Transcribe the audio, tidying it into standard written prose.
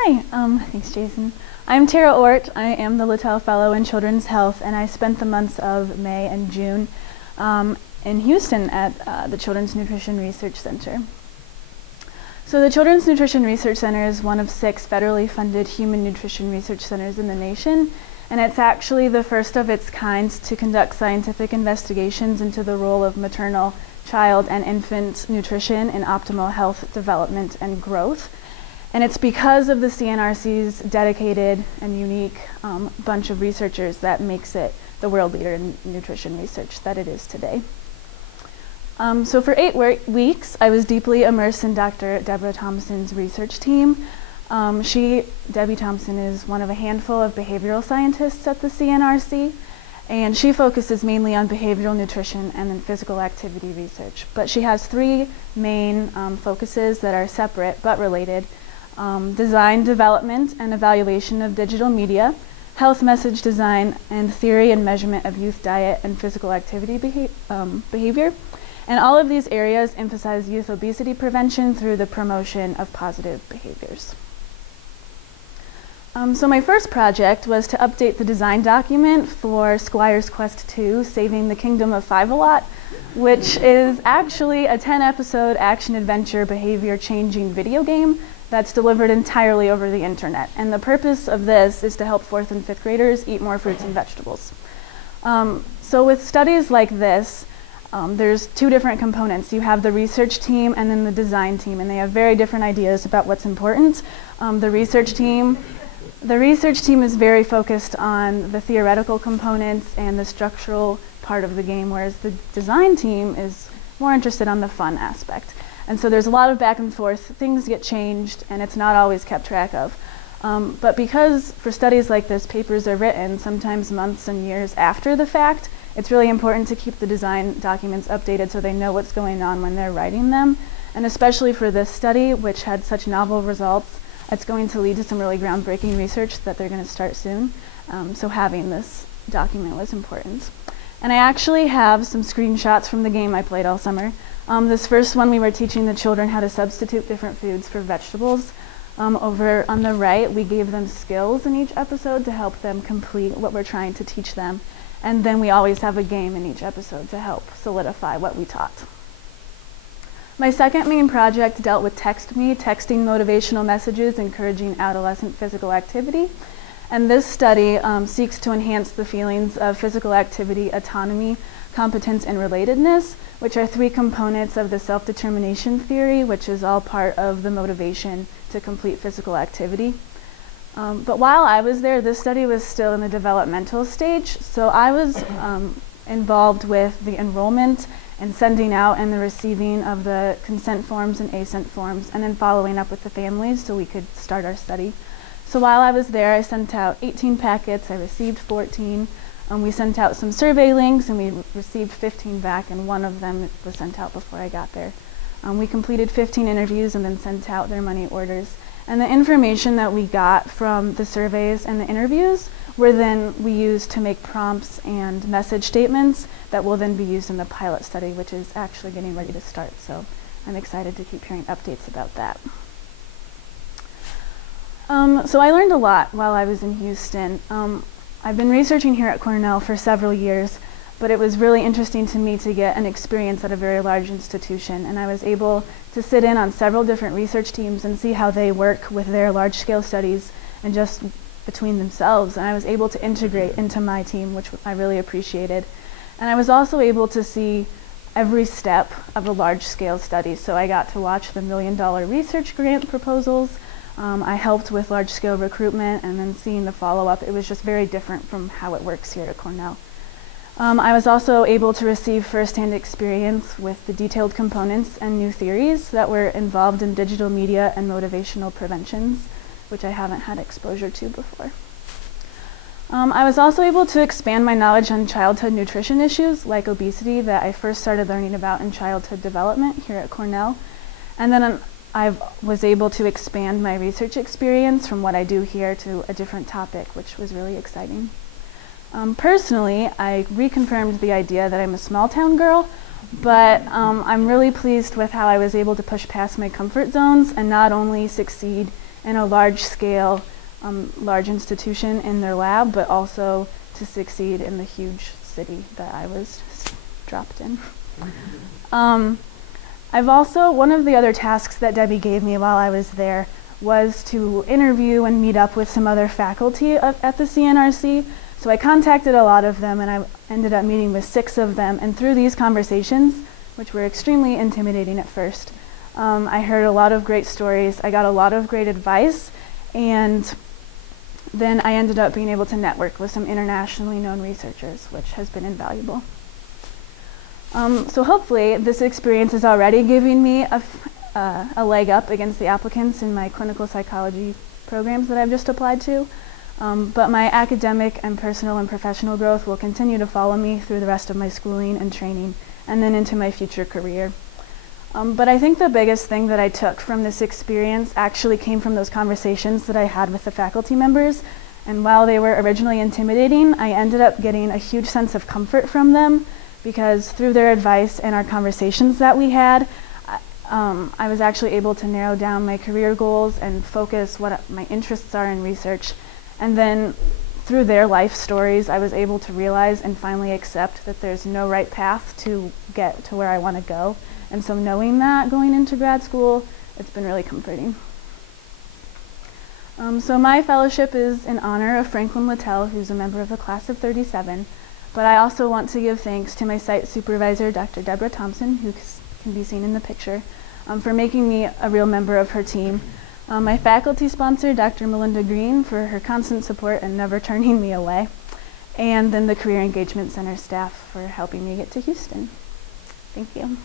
Hi, thanks Jason. I'm Tara Ort. I am the Littell Fellow in Children's Health, and I spent the months of May and June in Houston at the Children's Nutrition Research Center. So the Children's Nutrition Research Center is one of 6 federally funded human nutrition research centers in the nation, and it's actually the first of its kind to conduct scientific investigations into the role of maternal, child, and infant nutrition in optimal health development and growth. And it's because of the CNRC's dedicated and unique bunch of researchers that makes it the world leader in nutrition research that it is today. So for 8 weeks, I was deeply immersed in Dr. Deborah Thompson's research team. Debbie Thompson is one of a handful of behavioral scientists at the CNRC, and she focuses mainly on behavioral nutrition and then physical activity research. But she has 3 main focuses that are separate but related. Design, development, and evaluation of digital media, health message design, and theory and measurement of youth diet and physical activity behavior. And all of these areas emphasize youth obesity prevention through the promotion of positive behaviors. So my first project was to update the design document for Squire's Quest II, Saving the Kingdom of Five-A-Lot, which is actually a 10-episode action-adventure behavior-changing video game that's delivered entirely over the internet. And the purpose of this is to help 4th and 5th graders eat more fruits and vegetables. So with studies like this, there's 2 different components. You have the research team and then the design team, and they have very different ideas about what's important. The research team is very focused on the theoretical components and the structural part of the game, whereas the design team is more interested on the fun aspect. And so there's a lot of back and forth. Things get changed, and it's not always kept track of. But because for studies like this, papers are written sometimes months and years after the fact, it's really important to keep the design documents updated so they know what's going on when they're writing them. And especially for this study, which had such novel results, it's going to lead to some really groundbreaking research that they're going to start soon. So having this document was important. And I actually have some screenshots from the game I played all summer. This first one, we were teaching the children how to substitute different foods for vegetables. Over on the right, we gave them skills in each episode to help them complete what we're trying to teach them. And then we always have a game in each episode to help solidify what we taught. My second main project dealt with TextMe, texting motivational messages encouraging adolescent physical activity. And this study seeks to enhance the feelings of physical activity, autonomy, competence, and relatedness, which are 3 components of the self-determination theory, which is all part of the motivation to complete physical activity. But while I was there, this study was still in the developmental stage, so I was involved with the enrollment and sending out and the receiving of the consent forms and assent forms, and then following up with the families so we could start our study. So while I was there, I sent out 18 packets, I received 14. We sent out some survey links, and we received 15 back, and one of them was sent out before I got there. We completed 15 interviews and then sent out their money orders. And the information that we got from the surveys and the interviews we used to make prompts and message statements that will then be used in the pilot study, which is actually getting ready to start. So I'm excited to keep hearing updates about that. So I learned a lot while I was in Houston. I've been researching here at Cornell for several years, but it was really interesting to me to get an experience at a very large institution, and I was able to sit in on several different research teams and see how they work with their large-scale studies and just between themselves, and I was able to integrate into my team, which I really appreciated. And I was also able to see every step of a large-scale study, so I got to watch the $1 million research grant proposals. I helped with large-scale recruitment, and then seeing the follow-up. It was just very different from how it works here at Cornell. I was also able to receive first-hand experience with the detailed components and new theories that were involved in digital media and motivational preventions, which I haven't had exposure to before. I was also able to expand my knowledge on childhood nutrition issues like obesity that I first started learning about in childhood development here at Cornell. And then I was able to expand my research experience from what I do here to a different topic, which was really exciting. Personally, I reconfirmed the idea that I'm a small town girl, but I'm really pleased with how I was able to push past my comfort zones and not only succeed in a large-scale, large institution in their lab, but also to succeed in the huge city that I was dropped in. One of the other tasks that Debbie gave me while I was there was to interview and meet up with some other faculty at the CNRC. So I contacted a lot of them, and I ended up meeting with 6 of them. And through these conversations, which were extremely intimidating at first, I heard a lot of great stories. I got a lot of great advice, and then I ended up being able to network with some internationally known researchers, which has been invaluable. So hopefully this experience is already giving me a leg up against the applicants in my clinical psychology programs that I've just applied to. But my academic and personal and professional growth will continue to follow me through the rest of my schooling and training, and then into my future career. But I think the biggest thing that I took from this experience actually came from those conversations that I had with the faculty members. And while they were originally intimidating, I ended up getting a huge sense of comfort from them, because through their advice and our conversations that we had, I was actually able to narrow down my career goals and focus what my interests are in research. And then through their life stories, I was able to realize and finally accept that there's no right path to get to where I want to go. And so knowing that going into grad school, it's been really comforting. So my fellowship is in honor of Franklin Littell, who's a member of the class of 37. But I also want to give thanks to my site supervisor, Dr. Deborah Thompson, who can be seen in the picture, for making me a real member of her team. My faculty sponsor, Dr. Melinda Green, for her constant support and never turning me away. And then the Career Engagement Center staff for helping me get to Houston. Thank you.